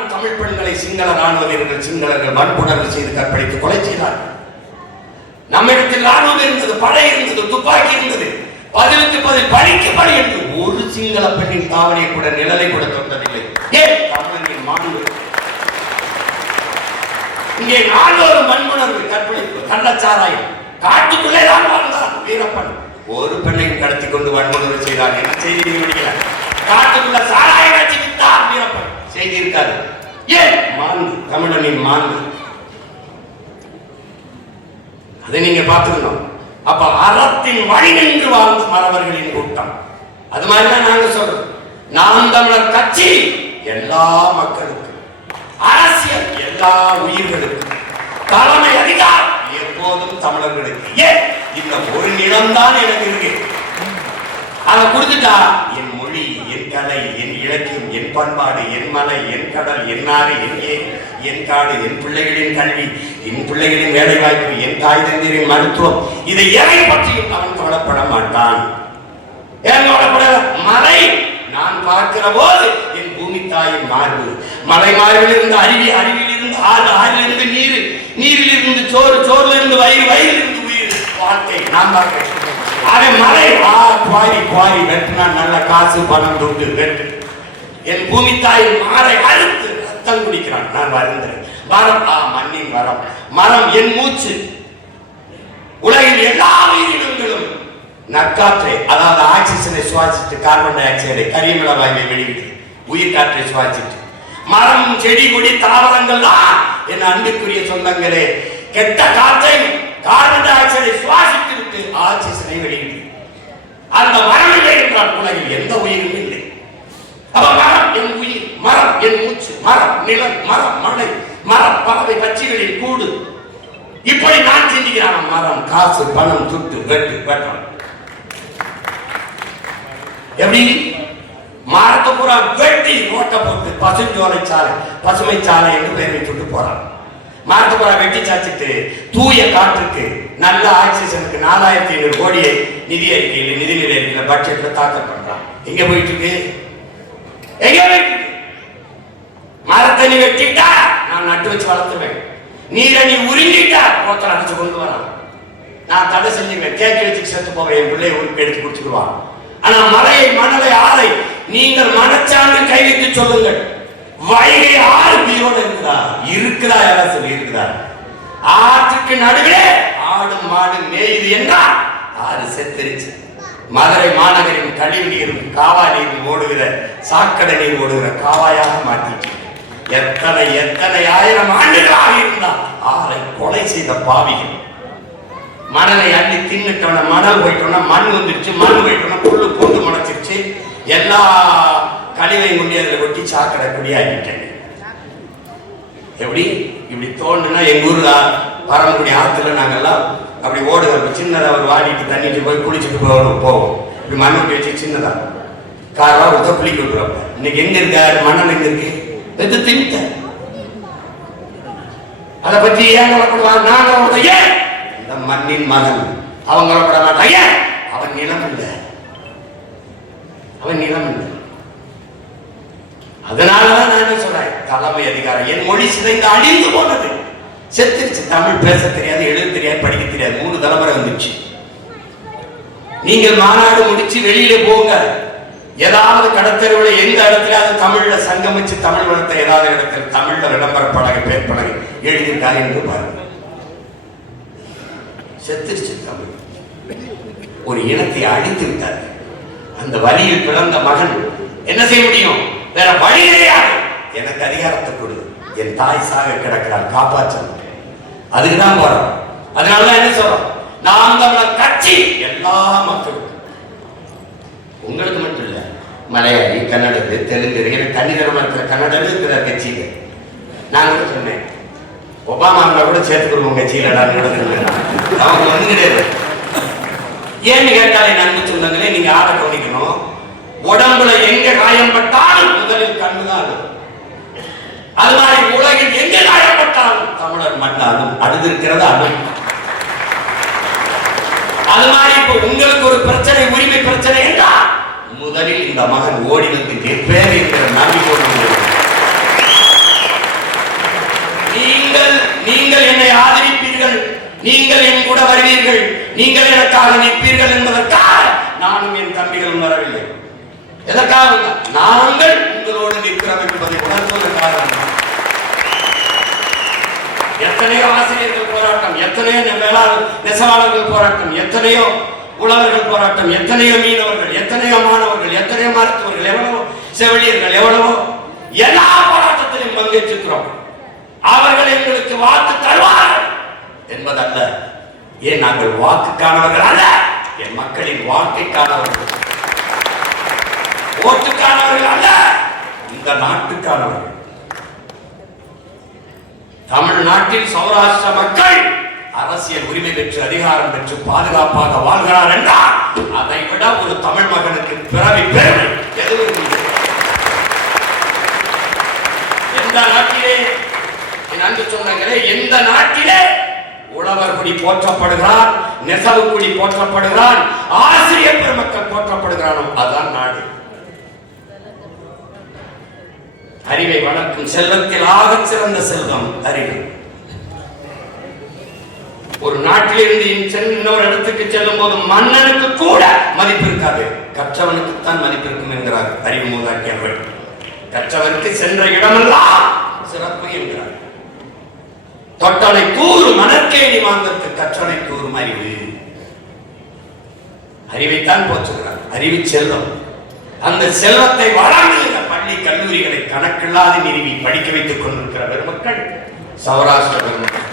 நம் தமிழ் பெண்களை சிங்கள ராணுவ வீரர்கள் சிங்களர்கள் வன்புணர்வு செய்து கற்பழித்து கொலை செய்தார்கள். நம்மிடத்தில் ராணுவம் இருந்தது, படை இருந்தது, துப்பாக்கி இருந்தது. பதிலுக்கு பதில் பழிக்கு பழி என்று ஒரு சிங்கள பெண்ணின் தாவணியை கூட நிழலை கூட தொட்டதில்லை. ஏன்? தமிழனின் மாண்பு. இங்கே நாள்தோறும் வன்புணர்வு, கற்பழிப்பு, கள்ளச்சாராயம். காட்டுக்குள்ளே தான் வாழ்ந்தான் வீரப்பன். ஒரு பெண்ணையும் கடத்தி கொண்டு வன்புணர்வு செய்தார். என்ன செய்தி முடியல? காட்டுக்குள்ள சாராய காட்சி வித்தார் வீரப்பன். செய்தி இருக்காது. ஏன்? மாண்பு, தமிழனின் மாண்பு. அதை நீங்க பார்த்துக்கணும். அப்ப அறத்தின் வழி நின்று வாழ்ந்த மறவர்களின் கூட்டம். அது மாதிரிதான் நாங்க சொல்றோம். நாம் தமிழர் கட்சி எல்லா மக்களுக்கும், அரசியல் எல்லா உயிர்களுக்கும், தலைமை அதிகாரம் எப்போதும் தமிழர்களுக்கு. ஏன்? இந்த ஒரு நிலம்தான் எனக்கு இருக்கு. அதை கொடுத்துட்டா என் மொழி, என் கலை, என் இலக்கியம், என் பண்பாடு, என் மலை, என் கடல், என் நாடு, என் காடு, என் பிள்ளைகளின் கல்வி, என் பிள்ளைகளின் வேலை வாய்ப்பு, என் தாய் தந்தையரின் மருத்துவம், இதை எதை பற்றியும் அவன் கவலைப்பட மாட்டான். ஏன் கவலைப்பட? மலை நான் பார்க்கிற போது என் பூமி தாயின் மார்பு, மலை மார்பிலிருந்து அருவி, அருவியிலிருந்து ஆறு, ஆறிலிருந்து நீர், நீரிலிருந்து சோறு, சோறுல இருந்து வயிறு, வயிறிலிருந்து உயிர், வாழ்க்கை நான் பார்க்கிறேன். அதை மலை குவாரி குவாரி வெட்டினா நல்ல காசு பணம் துட்டு வெட்டு. என் பூமி தாயின் மாறை அழுத்து ரத்தம் குடிக்கிறான். நான் வருந்தேன். மரம் மண்ணின் வரம், மரம் என் மூச்சு. உலகில் எல்லா உயிரினங்களும் நற்காற்றை, அதாவது ஆக்சிஜனை சுவாசிட்டு கார்பன் டை ஆக்சைடை, கரியமில வாயுவை வெளியிடுது. உயிர் காற்றை சுவாசிட்டு மரம், செடி, கொடி, தாவரங்கள் தான் என் அன்புக்குரிய சொந்தங்களே. கெட்ட காற்றை, கார்பன் டை ஆக்சைடை சுவாசித்து விட்டு ஆக்சிஜனை வெளியிடுது. அந்த மரம் இல்லை என்றால் உலகில் எந்த உயிரும் இல்லை. அப்ப மரம் என் உயிர், மரம் என் மூச்சு, மரம் நிலம், மரம் மழை, மரம் பறவை பட்சிகளின் கூடு. இப்படி நான் சிந்திக்கிறான். மரம் காசு பணம் துட்டு வெட்டு வெட்டம். எப்படி? மரத்தை பூரா வெட்டி ஓட்ட போட்டு பசுஞ்சோலை சாலை, பசுமை சாலை என்று பெயர் வைத்துட்டு போறான். மரத்தை பூரா வெட்டி சாச்சிட்டு தூய காற்றுக்கு, நல்ல ஆக்சிஜனுக்கு 4500 கோடியை நிதி அறிக்கையில், நிதிநிலை அறிக்கையில பட்ஜெட்ல தாக்கல் பண்றான். எங்க போயிட்டு இருக்கு? எங்க போயிட்டு இருக்கு? மரத்தை நீ வெட்டிட்டா நான் நட்டு வச்சு வளர்த்துவேன். நீரை நீ உறிஞ்சிட்டா போத்தல் அடிச்சு கொண்டு வரான். நான் தடை செஞ்சுவேன். கேட்க வச்சு செத்து போவேன். என் பிள்ளையை உறுப்பு எடுத்து குடிச்சுக்குவான். ஆனா மலையை, மணலை, ஆறை நீங்கள் மனச்சான்று கைவிட்டு சொல்லுங்கள். வைகை ஆறு உயிரோடு இருக்குதா? இருக்குதா? யாராவது சொல்லி இருக்குதா? ஆற்றுக்கு நடுவே ஆடும் மாடு மேயுது என்றால் ஆறு செத்துருச்சு. மதுரை மாநகரின் கழிவு நீரும் காவா நீரும் ஓடுகிற, சாக்கடை நீர் ஓடுகிற காவாயாக மாற்றிட்டு எத்தனை எத்தனை ஆயிரம் ஆண்டுகளாக இருந்தா ஆறை கொலை செய்த பாவிகள். மணலை அள்ளி தின்னுட்டோம்னா மணல் போயிட்டோம்னா மண் வந்துருச்சு, மண் போயிட்டோம்னா புல்லு பூண்டு முளைச்சிருச்சு. எல்லா கழிவை கொண்டு அதில் கொட்டி சாக்கடை குடியாகிட்டேன். எப்படி? இப்படி தோண்டுனா எங்க ஊர்ல பரமக்குடி ஆத்துல நாங்கெல்லாம் அப்படி ஓடுகிறோம். சின்னதா ஒரு வாடிட்டு தண்ணிட்டு போய் குளிச்சுட்டு போவோம். இப்படி மண் விட்டு வச்சு சின்னதா காரா கொடுத்தா குளிக்க விட்டுறோம். இன்னைக்கு எங்க இருக்காரு? மணல் எங்க இருக்கு? வெத்து தின்ட்ட. அதை பற்றி ஏன் கவலைப்படுவாங்க? நான் ஏன் இந்த மண்ணின் மகன் அவன் கவலைப்பட மாட்டான். ஏன்? அவன் நிலம் இல்லை, அவன் நிலம் இல்லை. அதனாலதான் நான் என்ன சொல்றேன், தலைமை அதிகாரம். என் மொழி சிதைந்து அழிந்து போனது, செத்துருச்சு. தமிழ் பேச தெரியாது, எழுத தெரியாது, படிக்க தெரியாது. 3 தலைமுறை வந்துச்சு. நீங்கள் மாநாடு முடிச்சு வெளியில போங்க, ஏதாவது கடத்தெருவில் எந்த இடத்துல அது தமிழ்ல சங்கமிச்சு தமிழ் வளர்த்த ஏதாவது இடத்துல தமிழ்ல விளம்பர பலகை, பேர் பலகை எழுதியிருக்காரு என்று பாருங்க. செத்துருச்சு தமிழ். ஒரு இனத்தை அழித்து விட்டார். அந்த வழியில் பிறந்த மகன் என்ன செய்ய முடியும்? வேற வழி கிடையாது. எனக்கு அதிகாரத்தை கொடு, என் தாய் சாக கிடக்கிறார், காப்பாற்றணும். அதுக்குதான் போறோம். அதனாலதான் என்ன சொல்றோம், நாம் தமிழர் கட்சி எல்லா மக்களுக்கும், உங்களுக்கு மட்டும் இல்ல, மலையாளி, கன்னடத்து, தெலுங்கு, எனக்கு தனிதரமா இருக்கிற கன்னடம் இருக்கிற கட்சியில நான் கூட சொன்னேன், ஒபாமா கூட சேர்த்துக்கிறோம் கட்சியில. அவங்க வந்து கிடையாது. ஏன்னு கேட்டாலே நன்மை சொந்தங்களே, நீங்க ஆட கவனிக்கணும். உடம்புல எங்க காயம் பட்டாலும் முதலில் கண்ணுதான். அது மாதிரி உலகில் எங்க காயப்பட்டாலும் தமிழர் மண்ணாலும் அடுத்து இருக்கிறது அண்ணன். அது மாதிரி இப்ப உங்களுக்கு ஒரு பிரச்சனை, உரிமை பிரச்சனை என்றால் முதலில் இந்த மகன் ஓடி வந்து நிற்பேன் என்கிற நம்பிக்கை. நீங்கள் என் கூட வருவீர்கள், நீங்கள் எனக்காக நிற்பீர்கள் என்பதற்காக நானும் என் தம்பிகளும் வரவில்லை. எதற்காக? நாங்கள் உங்களோடு நிற்கிறோம் என்பதை உணர்த்துவதற்காக. எத்தனையோ ஆசிரியர்கள் போராட்டம், எத்தனையோ நெசவாளர்கள் போராட்டம், எத்தனையோ உழவர்கள் போராட்டம், எத்தனையோ மீனவர்கள், எத்தனையோ மாணவர்கள், எத்தனையோ மருத்துவர்கள், எவ்வளவோ செவிலியர்கள், எவ்வளவோ எல்லா போராட்டத்திலும் பங்கேற்றிருக்கிறோம். அவர்கள் எங்களுக்கு வாக்கு தருவார்கள் என்பதல்ல. ஏன் நாங்கள் வாக்குக்கானவர்கள் அல்ல, என் மக்களின் வாக்கைக்கானவர்கள், ஓட்டுக்கானவர்கள் அல்ல, இந்த நாட்டுக்கானவர்கள். தமிழ்நாட்டில் சௌராஷ்டிர மக்கள் அரசியல் உரிமை பெற்று அதிகாரம் பெற்று பாதுகாப்பாக வாழ்கிறார் என்றால் அதை விட ஒரு தமிழ் மகனுக்கு பிறவி பெருமை எதுவும் இல்லை. எந்த நாட்டிலே அன்பு சொந்தங்களே, எந்த நாட்டிலே உழவர் குடி போற்றப்படுகிறான், நெசவு குடி போற்றப்படுகிறான், ஆசிரியர் பெருமக்கள் போற்றப்படுகிறானோ அதான் நாடு. அறிவை வளர்க்கும் செல்வத்தில் ஆக சிறந்த செல்வம் அறிவு. ஒரு நாட்டிலிருந்து இன்னொரு இடத்துக்கு செல்லும் போது மன்னனுக்கு கூட மதிப்பு இருக்காது, கற்றவனுக்குத்தான் மதிப்பு இருக்கும் என்கிறார் அறிவு மூதாட்டியர்கள். கற்றவனுக்கு சென்ற இடமெல்லாம் சிறப்பு என்கிறார். தொட்டனை கூறும் மணற்கேணி மாந்தற்கு கற்றனை கூறும் அறிவு. அறிவைத்தான் போற்றுகிறார். அறிவு செல்வம். அந்த செல்வத்தை வழங்குகிற பள்ளி கல்லூரிகளை கணக்கில்லாத நிறுவி படிக்க வைத்துக் கொண்டிருக்கிற பெருமக்கள் சௌராஷ்டிர பெருமக்கள்.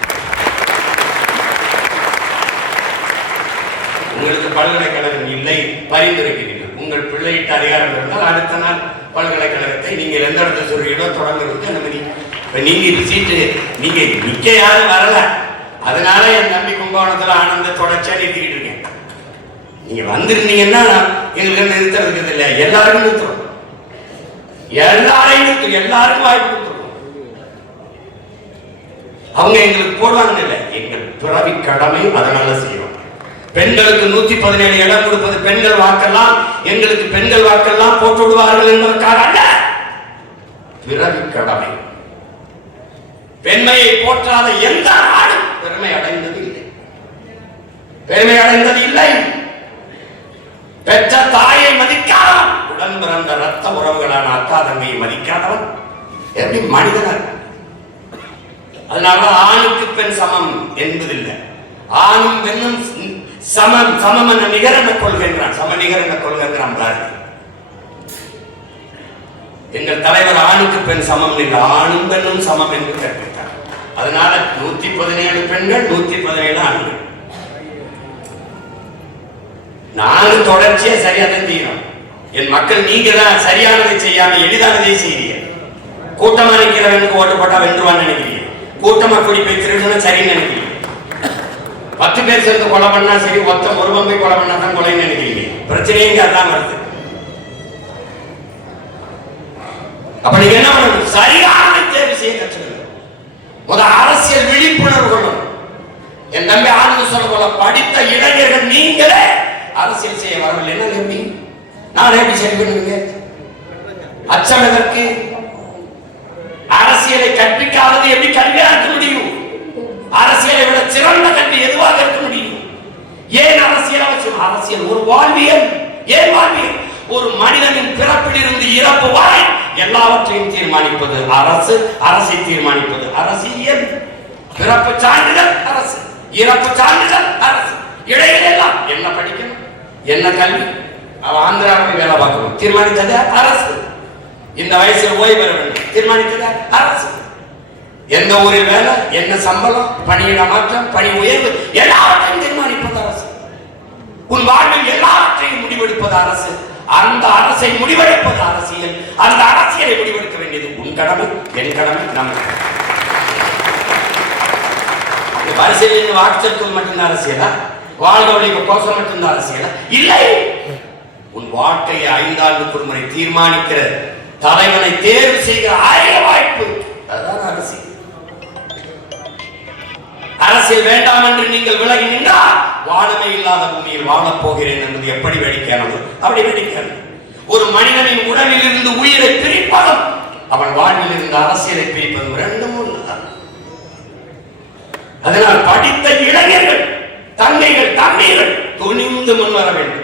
உங்களுக்கு பல்கலைக்கழகம் இல்லை, பரிந்துரைக்கிறீர்கள். உங்கள் பிள்ளையிட்ட அதிகாரம் இருந்தால் அடுத்த நாள் பல்கலைக்கழகத்தை நீங்கள் எந்த இடத்துல சொல்றீங்களோ தொடங்குறதுக்கு அனுமதி. இப்ப நீங்க சீட்டு நீங்க நிக்க யாரும் வரல, அதனால என் தம்பி கும்பகோணத்துல ஆனந்த தொடர்ச்சியா நிறுத்திக்கிட்டு இருக்கேன். நீங்க வந்திருந்தீங்கன்னா எங்களுக்கு நிறுத்துறதுக்கு இல்லை, எல்லாருக்கும் நிறுத்துறோம், எல்லாரையும் நிறுத்தும், எல்லாருக்கும் வாய்ப்பு கொடுத்துருவோம். அவங்க எங்களுக்கு போடுவாங்க இல்லை, எங்கள் பிறவி கடமை, அதனால செய்வோம். பெண்களுக்கு 117 இடம் கொடுப்பது பெண்கள் வாக்கெல்லாம், எங்களுக்கு பெண்கள் வாக்கெல்லாம் போட்டு விடுவார்கள் என்பதற்காக அல்ல, பிறவி கடமை. பெண்மையை போற்றாத எந்த நாடும் பெருமை அடைந்தது இல்லை, பெருமை அடைந்தது இல்லை. பெற்ற தாயை மதிக்காதவன், உடன் பிறந்த ரத்த உறவுகளான அக்கா தங்கையை மதிக்காதவன் எப்படி மனிதன்? அதனால ஆணுக்கு பெண் சமம் என்பதில்லை, ஆணும் பெண்ணும் சமம். சமம் என நிகரென கொள்கின்றான், சம நிகரென கொள்கின்றான் பாரதி. எங்கள் தலைவர் ஆணுக்கு பெண் சமம் இல்லை, ஆணும் பெண்ணும் சமம் என்று கற்பித்தார். அதனால 117 பெண்கள், 117 ஆண்கள். நானும் தொடர்ச்சியா சரியா தான் செய்யணும். என் மக்கள் நீங்க தான் சரியானதை செய்யாம எளிதானதை செய்றீங்க. கூட்டமா நிற்கிறவனுக்கு ஓட்டு போட்டா வென்றுவான்னு நினைக்கிறீங்க, கூட்டமா கூடி போய் திருடுனா சரின்னு நினைக்கிறீங்க. 10 பேர் சேர்ந்து கொலை பண்ணா சரி, மொத்தம் ஒரு பம்பை கொலை பண்ணா தான் கொலைன்னு நினைக்கிறீங்க. பிரச்சனையே இங்க அதான் வருது. அப்ப நீங்க என்ன பண்ணணும்? சரியான தேர்வு செய்ய கற்றுக்கணும். முதல் அரசியல் விழிப்புணர்வு கொள்ளணும். என் தம்பி ஆனந்த் சொல்ல போல படித்த இளைஞர்கள் நீங்களே அரசியல் செய்ய வரவில்லை, எப்படி நான் எப்படி சரி பண்ணுவீங்க? அச்சம் எதற்கு? அரசியலை கற்பிக்காதது எப்படி கல்வியாக இருக்க முடியும்? அரசியலை விட சிறந்த கல்வி எதுவாக இருக்க முடியும்? ஏன் அரசியல் அவசியம்? அரசியல் ஒரு வாழ்வியல். ஏன் வாழ்வியல்? ஒரு மனிதனின் பிறப்பிலிருந்து இறப்பு வரை எல்லாவற்றையும் தீர்மானிப்பது அரசு, அரசை தீர்மானிப்பது அரசியல். பிறப்பு சான்றிதழ் அரசு, இறப்பு சான்றிதழ் அரசு, இடையிலெல்லாம் என்ன படிக்கணும், என்ன கல்வி, ஆந்திராவில் வேலை பார்க்கணும் தீர்மானித்தது அரசு. இந்த வயசில் ஓய்வு பெற வேண்டும் தீர்மானித்தது அரசு. எந்த ஊரில் வேலை, என்ன சம்பளம், பணியிட மாற்றம், பணி உயர்வு எல்லாவற்றையும் தீர்மானிப்பது அரசு. உன் வாழ்வில் எல்லாவற்றையும் முடிவெடுப்பது அரசு. அந்த அரசை முடிவெடுப்பது அரசியல். அந்த அரசியலை முடிவெடுக்க வேண்டியது உன் கடமை, என் கடமை, நம் அரசியல். வாக்கு செலுத்துவது மட்டும்தான் அரசியலா? வாழ்க வழிக்கு கோஷம் மட்டும்தான் அரசியலா? இல்லை. உன் வாழ்க்கையை 5 ஆண்டுக்கு ஒரு முறை தீர்மானிக்கிற தலைவனை தேர்வு செய்கிற அரிய வாய்ப்பு, அதுதான் அரசியல். அரசியல் வேண்டாம் என்று நீங்கள் விலகி நின்றால் வாழமை இல்லாத பூமியில் வாழப் போகிறேன் என்பது எப்படி வேடிக்கையானது? அப்படி வேடிக்கையானது. ஒரு மனிதனின் உடலில் இருந்து உயிரை பிரிப்பதும் அவன் வாழ்வில் இருந்து அரசியலை பிரிப்பதும் ரெண்டும் ஒன்றுதான். அதனால் படித்த இளைஞர்கள், தங்கைகள், தம்பிகள் துணிந்து முன்வர வேண்டும்.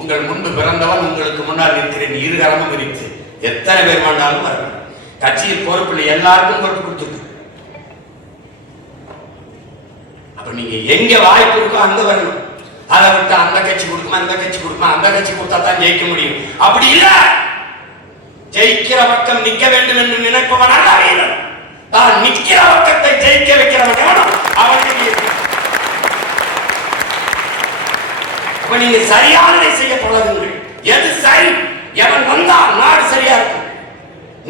உங்கள் முன்பு பிறந்தவன் உங்களுக்கு முன்னால் இருக்கிறேன், இருகரமும் இருக்கு. எத்தனை பேர் வேண்டாலும் வரணும். கட்சியில் பொறுப்பில் எல்லாருக்கும் பொறுப்பு கொடுத்துருக்கு. அப்ப நீங்க எங்க வாய்ப்பு இருக்கோ அங்க வரணும். அதை விட்டு அந்த கட்சி கொடுக்குமா, அந்த கட்சி கொடுக்குமா, அந்த கட்சி கொடுத்தா தான் ஜெயிக்க முடியும். அப்படி இல்ல. ஜெயிக்கிற பக்கம் நிக்க வேண்டும் என்று நினைப்பவன் அல்ல வீரன். தான் நிற்கிற பக்கத்தை ஜெயிக்க வைக்கிறவன் அவனுக்கு. நீங்க சரியானதை செய்ய பழகுங்கள். எது சரி, எவன் வந்தால் நாடு சரியா இருக்கும்.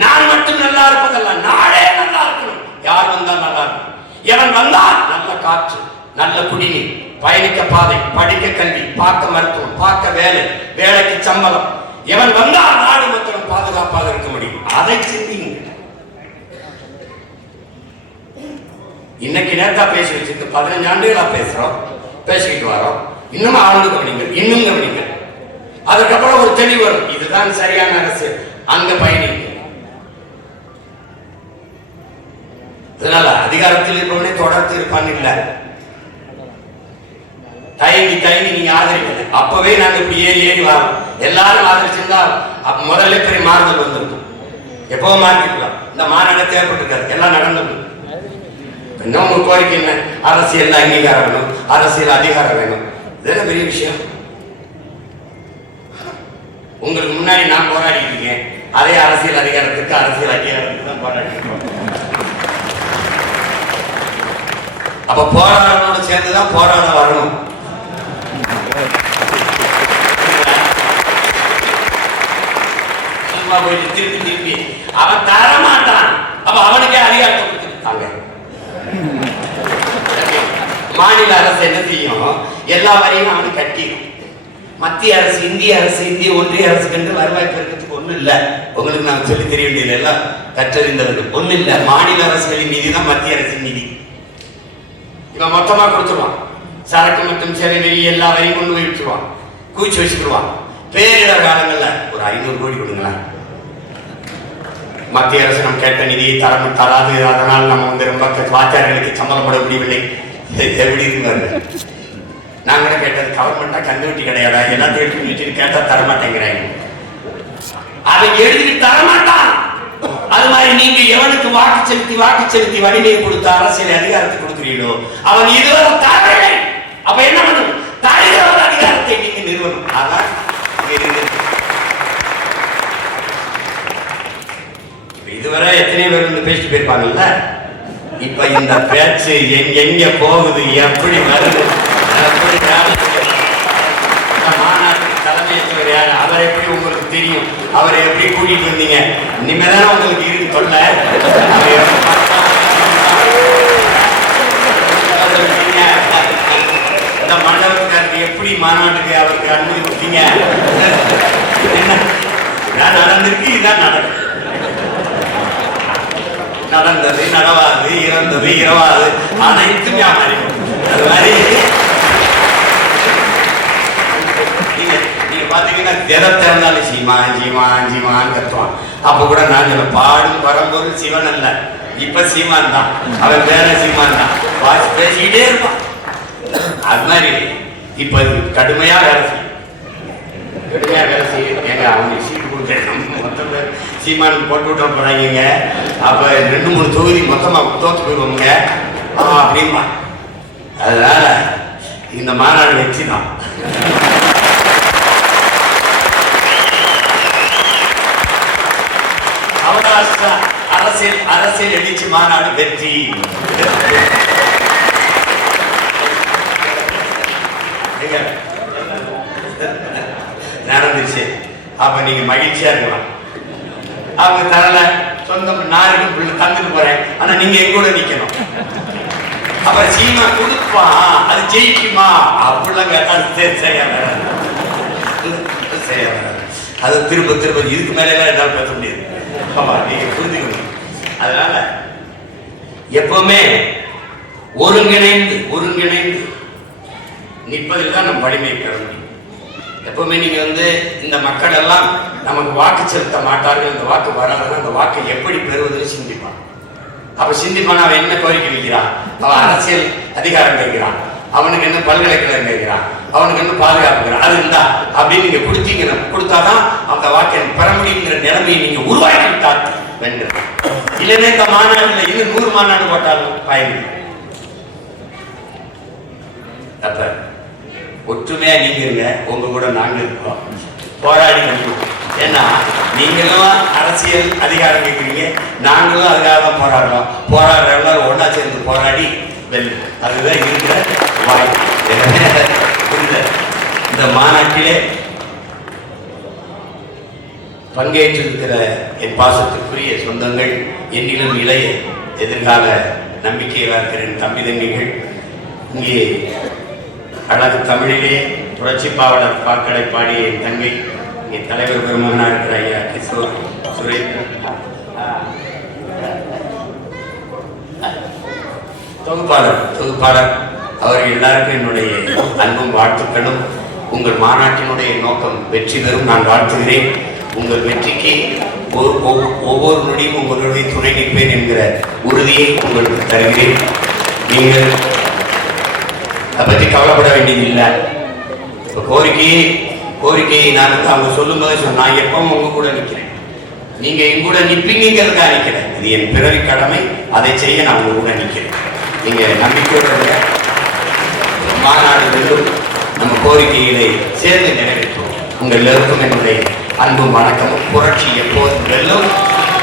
நான் மட்டும் நல்லா இருப்பதல்ல, நாடே நல்லா இருக்கணும். யார் வந்தால் நல்லா இருக்கும். எவன் வந்தால் நல்ல காற்று, நல்ல குடிநீர், பயணிக்க பாதை, படிக்க கல்வி, பார்க்க மருத்துவம், பார்க்க வேலை, வேலைக்கு சம்பளம். எவன் வந்தால் நாடு மக்களும் பாதுகாப்பாக இருக்க முடியும். அதை சிந்திங்க. இன்னைக்கு நேரத்தா பேசி வச்சிருக்கு, 15 ஆண்டுகளா பேசுறோம், பேசிக்கிட்டு வரோம். இன்னும் ஆழ்ந்து கவனிங்கள், இன்னும் கவனிங்கள். அதுக்கப்புறம் ஒரு தெளிவு வரும். இதுதான் சரியான அரசு, அங்க பயணிங்க. அதனால அதிகாரத்தில் இருப்பவனே தொடர்ந்து இருப்பான் இல்ல. தயங்கி தயங்கி நீங்க ஆதரிப்பது. அப்பவே நாங்க இப்படி ஏறி ஏறி வரோம். எல்லாரும் ஆதரிச்சிருந்தா முதல்ல பெரிய மாறுதல் வந்திருக்கும். எப்பவும் மாற்றிக்கலாம். இந்த மாநாடு தேவைப்பட்டிருக்காது, எல்லாம் நடந்தது. இன்னும் உங்க கோரிக்கை என்ன? அரசியல் அங்கீகாரம் வேணும், அரசியல் அதிகாரம் வேணும். இதுதான் பெரிய விஷயம். உங்களுக்கு முன்னாடி நான் போராடி இருக்கேன். அதே அரசியல் அதிகாரத்துக்கு, அரசியல் அங்கீகாரத்துக்கு தான் போராடி இருக்கோம். அப்ப போராடனோடு சேர்ந்துதான் போராட வரணும். திருப்பி திருப்பி அவன் தரமாட்டான். அப்ப அவனுக்கே அதிகாரத்தை கொடுத்துருக்காங்க. மாநில அரசு என்ன செய்யும்? எல்லா வரையும் அவனுக்கு கட்டிடும். மத்திய அரசு, இந்திய அரசு, இந்திய ஒன்றிய அரசுக்கு என்று வருவாய் பெருக்கத்துக்கு ஒண்ணும் இல்ல. உங்களுக்கு நான் சொல்லி தெரிய வேண்டியது எல்லாம் கற்றறிந்தவர்கள். ஒண்ணும் இல்ல. மாநில அரசுகளின் நிதி தான் மத்திய அரசின் நிதி. இவன் மொத்தமா கொடுத்துருவான். சரக்கு மற்றும் சேவை வெளியே எல்லா வரையும் கொண்டு போய் வச்சுருவான், கூச்சி வச்சுக்கிடுவான். பேரிடர் காலங்கள்ல ஒரு 500 கோடி கொடுங்களேன். மத்திய அரசு நம்ம கேட்ட நிதியை தராது. அதனால் நம்ம வந்து ரொம்ப வாத்தியார்களுக்கு சம்பளம் போட முடியவில்லை. எப்படி இருக்காரு? நாங்க கேட்டது கவர்மெண்டா கந்துவட்டி கிடையாதா? எல்லாத்தையும் எடுத்து கேட்டா தரமாட்டேங்கிறாங்க. அதை எழுதி தரமாட்டான். அது மாதிரி நீங்க எவனுக்கு வாக்கு செலுத்தி வலிமையை கொடுத்த அரசியல் அதிகாரத்தை கொடுக்கிறீங்களோ அவன் இதுவரை தரவில்லை. அப்ப என்ன பண்ணும்? தருகிற அதிகாரத்தை நீங்க நிறுவனம். அதான் இதுவரை எத்தனை பேர் வந்து பேசிட்டு போயிருப்பாங்கல்ல. இப்ப இந்த பேச்சு எங்க போகுது, எப்படி வருது, மாநாட்டுக்கு தலைமையேற்றவர் யாரு, அவர் எப்படி உங்களுக்கு தெரியும், அவரை எப்படி கூட்டிட்டு வந்தீங்க, இனிமேதான் உங்களுக்கு இருக்கு சொல்ல. இந்த மண்டபத்துக்காருக்கு எப்படி மாநாட்டுக்கு அவருக்கு அனுமதி கொடுத்தீங்க? என்ன நடந்திருக்கு? இதான் நடக்கும். நடந்தது, நடவாது, இறந்தது, இரவாது, அனைத்துமே மாறிடும். அது மாதிரி நீங்க பாத்தீங்கன்னா எதை திறந்தாலும் சீமான் சீமான் சீமான் கத்துவான். அப்ப கூட நான் சொல்ல பாடும் பரம்பொருள் சிவன் அல்ல, இப்ப சீமான் தான். அவன் வேற சீமான் தான். பேசிக்கிட்டே இருப்பான். அது மாதிரி இப்ப கடுமையா வேலை செய்யும். ஏங்க அவங்க சீட்டு கொடுக்க மொத்தம் சீமானுக்கு போட்டு விட்டுற போறாங்க. அப்ப 2-3 தொகுதி மொத்தமா தோத்து போயிடுவாங்க அப்படின்பா. அதனால இந்த மாநாடு வச்சுதான் அரசியல் எழுச்சி மாநாடு வெற்றி நடந்துச்சு. அப்ப நீங்க மகிழ்ச்சியா இருக்கலாம். அவங்க தரல, சொந்தம் நாருக்கு தந்துட்டு போறேன், ஆனா நீங்க எங்க கூட நிக்கணும். அப்ப சீமா கொடுப்பா, அது ஜெயிக்குமா அப்படிலாம் கேட்டா சரியா வராது. அது திரும்ப திரும்ப இதுக்கு மேல எல்லாம் என்னால் பேச முடியாது. நீங்க புரிஞ்சுக்கணும். அதனால எப்பவுமே ஒருங்கிணைந்து நிற்பதில் தான் நம்ம வலிமை பெற முடியும். எப்பவுமே நீங்க வந்து இந்த மக்கள் எல்லாம் நமக்கு வாக்கு செலுத்த மாட்டார்கள், இந்த வாக்கு வராதுன்னா அந்த வாக்கை எப்படி பெறுவதுன்னு சிந்திப்பாங்க. அப்ப சிந்திப்பான அவன் என்ன கோரிக்கை வைக்கிறான்? அவன் அரசியல் அதிகாரம் கேட்கிறான், அவனுக்கு என்ன பல்கலைக்கழகம் கேட்கிறான், அவனுக்கு என்ன பாதுகாப்புக்கிறான். அது இருந்தா அப்படின்னு நீங்க கொடுத்தீங்க, கொடுத்தாதான் அந்த வாக்கை பெற முடியுங்கிற நிலைமையை நீங்க உருவாக்கி விட்டால் வென்று. இல்லைன்னா இந்த மாநாடுல இன்னும் 100 மாநாடு போட்டாலும் பயன். அப்ப ஒற்றுமையா நீங்க இருங்க, உங்க கூட நாங்க இருக்கோம், போராடி கண்டிப்போம். ஏன்னா நீங்களும் அரசியல் அதிகாரம் கேட்குறீங்க, நாங்களும் அதுக்காக தான் போராடுறோம். போராடுற எல்லாரும் ஒன்னா சேர்ந்து போராடி வெல்ல, அதுதான் இருக்கிற வாய்ப்பு. இந்த மாநாட்டிலே பங்கேற்றிருக்கிற என் பாசத்துக்குரிய சொந்தங்கள், என்னிலும் இளைய எதிர்கால நம்பிக்கையாக இருக்கிற என் தம்பி தம்பிகள், இங்கே அழகு தமிழிலே புரட்சிப்பாவலர் பாக்களை பாடிய என் தங்கை, இங்கே தலைவர் பெருமகனாக இருக்கிற ஐயா கிஷோர் சுரேந்திரன், தொகுப்பாளர் அவர்கள் எல்லாருக்கும் என்னுடைய அன்பும் வாழ்த்துக்களும். உங்கள் மாநாட்டினுடைய நோக்கம் வெற்றி பெறும் நான் வாழ்த்துகிறேன். உங்கள் வெற்றிக்கு ஒவ்வொரு நொடியும் உங்களுடைய துணை நிற்பேன் என்கிற உறுதியை உங்களுக்கு தருகிறேன். நீங்கள் அதை பற்றி கவலைப்பட வேண்டியதில்லை. இப்போ கோரிக்கையை நான் அவங்க சொல்லும்போது நான் எப்பவும் உங்க கூட நிற்கிறேன், நீங்க என் கூட நிற்பீங்கிறதுக்காக நிற்கிறேன். இது என் பிறவி கடமை, அதை செய்ய நான் உங்க கூட நிற்கிறேன். நீங்க நம்பிக்கையோட மாநாடு வெல்லும், நம்ம கோரிக்கைகளை சேர்ந்து நிறைவேற்றுவோம். உங்கள் எல்லோருக்கும் என்னுடைய அன்பும் வணக்கமும். புரட்சி எப்போதும் வெல்லும்,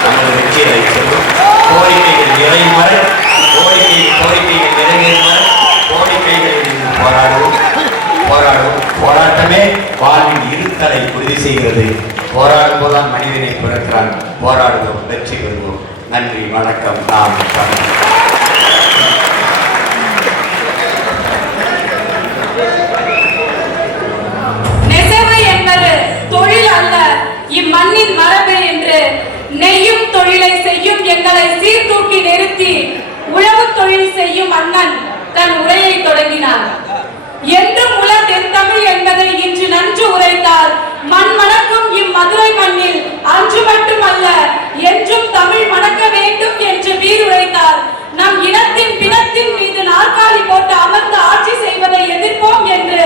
நமது வெற்றியை சொல்லும். கோரிக்கைகள் நிறையும் வரை, கோரிக்கைகள் நிறைவேறும் வரை கோரிக்கைகளில் போராடுவோம். போராட்டமே வாழ்வின் இருத்தலை உறுதி செய்கிறது. போராடும் போதுதான் மனிதனை பிறக்கிறான். போராடுவோம், வெற்றி பெறுவோம். நன்றி, வணக்கம். நாம் தொழில் அல்ல, இம்மண்ணின் மரபு என்று நெய்யும் தொழிலை செய்யும் எங்களை சீர்தூக்கி நிறுத்தி உழவு தொழில் செய்யும் அண்ணன் தன் உரையை தொடங்கினார். என்றும் உல தென்தமிழ் என்பதை இன்று நன்று உரைத்தார். மண் மணக்கும் இம்மதுரை மண்ணில் அன்று மட்டுமல்ல என்றும் தமிழ் மணக்க வேண்டும் என்று வீர் உரைத்தார். நம் இனத்தின் பிணத்தின் மீது நாற்காலி போட்டு அமர்ந்து ஆட்சி செய்வதை எதிர்ப்போம் என்று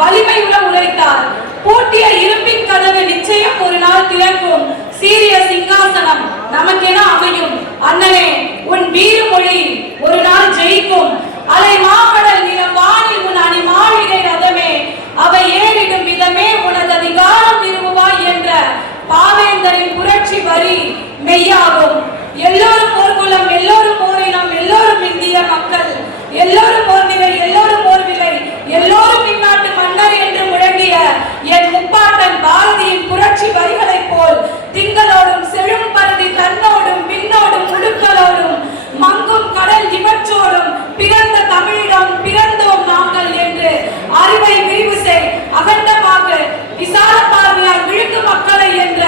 வலிமையுள்ள உரைத்தார். பூட்டிய இரும்பின் கதவு நிச்சயம் ஒரு நாள் திறக்கும். சீரிய சிங்காசனம் நமக்கென அமையும். அண்ணனே, உன் வீரமொழி ஒரு நாள் ஜெயிக்கும். அலை மாமடல் நிலம் வானில் உன் அணி மாளிகை ரதமே, அவை ஏறிடும் விதமே உனது அதிகாரம் நிறுவுவாய் என்ற பாவேந்தரின் புரட்சி வரி மெய்யாகும். எல்லோரும் போர்க்குளம், எல்லோரும் போரினம், எல்லோரும் இந்திய மக்கள், எல்லோரும் போர்நிலை, எல்லோரும் போர்விலை, எல்லோரும் இந்நாட்டு மன்னர் என்று முழங்கிய என் முப்பாட்டன் பாரதியின் புரட்சி வரிகளைப் போல் திங்களோடும் செழும் பருதி தன்னோடும் பின்னோடும் முடுக்களோடும் மங்கும் கடல் இவற்றோடும் பிறந்த தமிழிடம் பிறந்தோம் நாங்கள் என்று அறிவை விரிவு செய், அகண்டமாக விசால பார்வையால் விழுக்கு மக்களை என்ற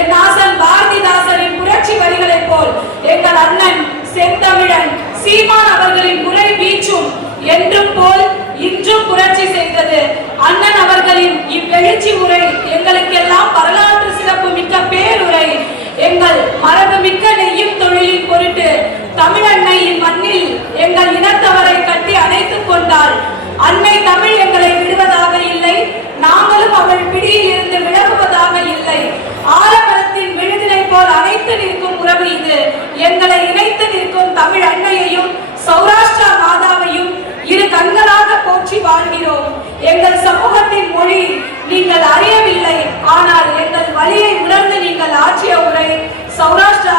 என் ஆசன் பாரதிதாசரின் புரட்சி வரிகளைப் போல் எங்கள் அண்ணன் செந்தமிழன் சீமான் அவர்களின் முறை வீச்சும் என்றும் போல் இன்றும் புரட்சி செய்தது. அண்ணன் அவர்களின் இவ்வெழுச்சி உரை எங்களுக்கெல்லாம் வரலாற்று சிறப்பு மிக்க பேருரை. எங்கள் மரபு மிக்க நெய்யும் தொழிலின் பொருட்டு தமிழன்னை இம்மண்ணில் எங்கள் இனத்தவரை கட்டி அணைத்துக் கொண்டாள். அன்னை தமிழ் எங்களை விடுவதாக இல்லை, நாங்களும் அவள் பிடியில் இருந்து விலகுவதாக இல்லை. ஆலமரத்தின் விழுதினை போல் அணைத்து நிற்கும் உறவு இது. எங்களை இணைத்து நிற்கும் தமிழ் அன்னையையும் சௌராஷ்டிரா மாதாவையும் இரு கண்களாக போற்றி வாழ்கிறோம். எங்கள் சமூகத்தின் மொழி நீங்கள் அறியவில்லை, ஆனால் எங்கள் வழியை உணர்ந்து நீங்கள் ஆற்றிய உரை சௌராஷ்டிரா